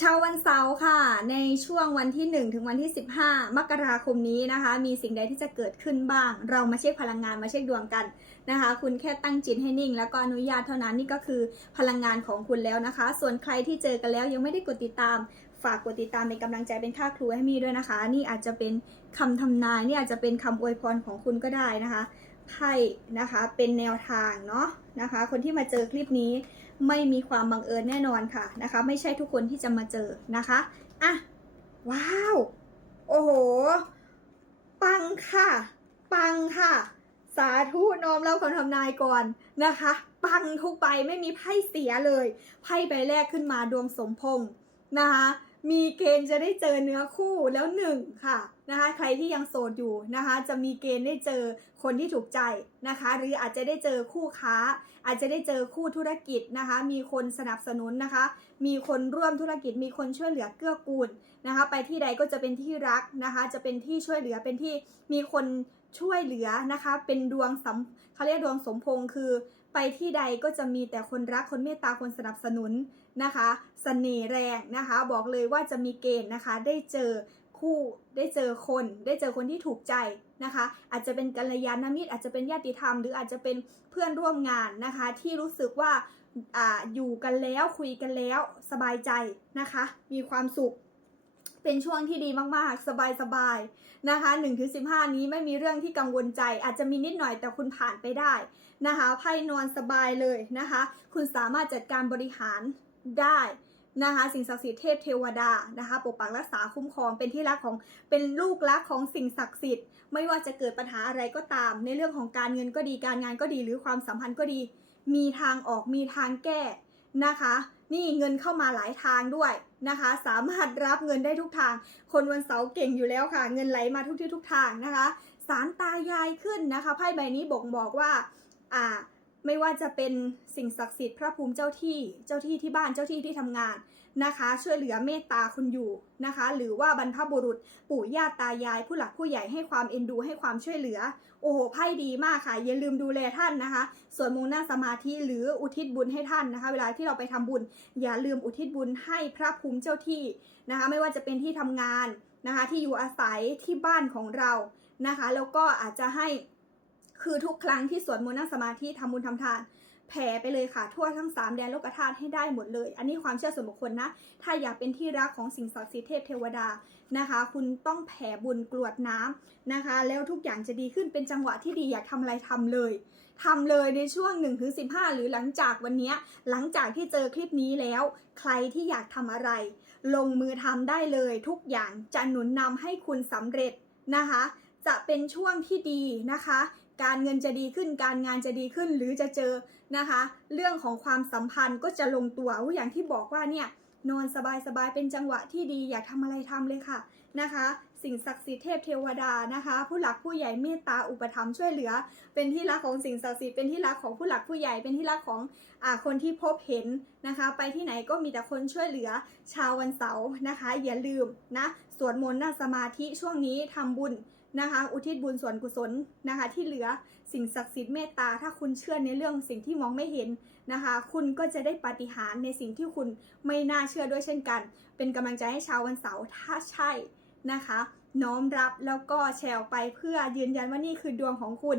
ชาววันเสาร์ค่ะ ในช่วงวันที่ 1 ถึงวันที่ 15 มกราคมนี้นะคะ มีสิ่งใดที่จะเกิดขึ้นบ้าง เรามาเช็คพลังงานมาเช็คดวงกันนะคะ คุณแค่ตั้งจิตให้นิ่ง แล้วก็อนุญาตเท่านั้นนี่ก็คือพลังงานของคุณแล้วนะคะ ส่วนใครที่เจอกันแล้วยังไม่ได้กดติดตามฝากกดติดตามเป็นกำลังใจเป็นค่าครูให้มีด้วยนะคะ นี่อาจจะเป็นคำทำนายนี่อาจจะเป็นคำอวยพรของคุณก็ได้นะคะไพ่นะคะเป็นแนวทางเนาะนะคะ คนที่มาเจอคลิปนี้ ไม่มีความบังเอิญแน่นอนค่ะนะคะ ไม่ใช่ทุกคนที่จะมาเจอนะคะอะว้าว โอ้โห ปังค่ะ ปังค่ะ สาธุน้อมรับคำทำนายก่อนนะคะ ปังทุกใบไม่มีไพ่เสียเลย ไพ่ใบแรกขึ้นมาดวงสมพงษ์นะคะ มีเกณฑ์จะได้เจอเนื้อคู่แล้วหนึ่งค่ะนะคะใครที่ยังโสดอยู่นะคะ จะมีเกณฑ์ได้เจอคนที่ถูกใจนะคะ หรืออาจจะได้เจอคู่ค้า อาจจะได้เจอคู่ธุรกิจนะคะ มีคนสนับสนุนนะคะ มีคนร่วมธุรกิจ มีคนช่วยเหลือเกื้อกูลนะคะ ไปที่ใดก็จะเป็นที่รักนะคะ จะเป็นที่ช่วยเหลือเป็นที่มีคนช่วยเหลือนะคะ เป็นดวงสเขาเรียกดวงสมพงษ์คือ ไปที่ใดก็จะมีแต่คนรักคนเมตตาคนสนับสนุนนะคะสเสน่ห์แรงนะคะ บอกเลยว่าจะมีเกณฑ์นะคะ ได้เจอคู่ได้เจอคน ได้เจอคนที่ถูกใจนะคะ อาจจะเป็นกัลยาณมิตรอาจจะเป็นญาติธรรม หรืออาจจะเป็นเพื่อนร่วมงานนะคะ ที่รู้สึกว่าอ่าอยู่กันแล้วคุยกันแล้วสบายใจนะคะ มีความสุข เป็นช่วงที่ดีมากๆ สบายๆนะคะ1-15 นี้ไม่มีเรื่องที่กังวลใจ อาจจะมีนิดหน่อยแต่คุณผ่านไปได้นะคะไพ่นอนสบายเลยนะคะ คุณสามารถจัดการบริหารได้นะคะสิ่งศักดิ์สิทธิ์เทพเทวดานะคะปกปักรักษาคุ้มครองเป็นที่รักของเป็นลูกรักของสิ่งศักดิ์สิทธิ์ ไม่ว่าจะเกิดปัญหาอะไรก็ตาม ในเรื่องของการเงินก็ดีการงานก็ดีหรือความสัมพันธ์ก็ดี มีทางออกมีทางแก้นะคะ นี่เงินเข้ามาหลายทางด้วยนะคะ สามารถรับเงินได้ทุกทาง คนวันเสาร์เก่งอยู่แล้วค่ะ เงินไหลมาทุกที่ทุกทางนะคะ สารตายายขึ้นนะคะไพ่ใบนี้บ่งบอกว่า อ่า ไม่ว่าจะเป็นสิ่งศักดิ์สิทธิ์พระภูมิเจ้าที่เจ้าที่ที่บ้านเจ้าที่ที่ทำงานนะคะ ช่วยเหลือเมตตาคุณอยู่นะคะ หรือว่าบรรพบุรุษปู่ย่าตายาย ผู้หลักผู้ใหญ่ให้ความเอ็นดูให้ความช่วยเหลือ โอ้โหไพ่ดีมากค่ะ อย่าลืมดูแลท่านนะคะส่วนมงหน้าสมาธิหรืออุทิศบุญให้ท่านนะคะ เวลาที่เราไปทำบุญ อย่าลืมอุทิศบุญให้พระภูมิเจ้าที่นะคะ ไม่ว่าจะเป็นที่ทำงานนะคะ ที่อยู่อาศัยที่บ้านของเรานะคะ แล้วก็อาจจะให้ คือทุกครั้งที่สวดมนต์นั่งสมาธิทำบุญทำทาน แผ่ไปเลยค่ะ ทั่วทั้งสามแดนโลกธาตุให้ได้หมดเลย อันนี้ความเชื่อส่วนบุคคลนะ ถ้าอยากเป็นที่รักของสิ่งศักดิ์สิทธิ์เทพเทวดานะคะ คุณต้องแผ่บุญกรวดน้ำนะคะ แล้วทุกอย่างจะดีขึ้นเป็นจังหวะที่ดีอยากทำอะไรทำเลยทำเลยในช่วง1นถึงสิหรือหลังจากวันนี้หลังจากที่เจอคลิปนี้แล้ว ใครที่อยากทำอะไร ลงมือทำได้เลยทุกอย่างจะหนุนนำให้คุณสำเร็จนะคะ จะเป็นช่วงที่ดีนะคะ การเงินจะดีขึ้น การงานจะดีขึ้นหรือจะเจอนะคะ เรื่องของความสัมพันธ์ก็จะลงตัวอย่างที่บอกว่าเนี่ยนอนสบายๆเป็นจังหวะที่ดีอยากทำอะไรทำเลยค่ะนะคะ สิ่งศักดิ์สิทธิ์เทพเทวดานะคะ ผู้หลักผู้ใหญ่เมตตาอุปถัมภ์ช่วยเหลือ เป็นที่รักของสิ่งศักดิ์สิทธิ์เป็นที่รักของผู้หลักผู้ใหญ่เป็นที่รักของอ่าคนที่พบเห็นนะคะ ไปที่ไหนก็มีแต่คนช่วยเหลือชาววันเสาร์นะคะ อย่าลืมนะสวดมนต์นั่งสมาธิช่วงนี้ทำบุญ นะคะ อุทิศบุญส่วนกุศลนะคะ ที่เหลือสิ่งศักดิ์สิทธิ์เมตตา ถ้าคุณเชื่อในเรื่องสิ่งที่มองไม่เห็นนะคะ คุณก็จะได้ปฏิหารในสิ่งที่คุณไม่น่าเชื่อด้วยเช่นกัน เป็นกำลังใจให้ชาววันเสาร์ถ้าใช่นะคะ น้อมรับแล้วก็แชร์ออกไปเพื่อยืนยันว่านี่คือดวงของคุณ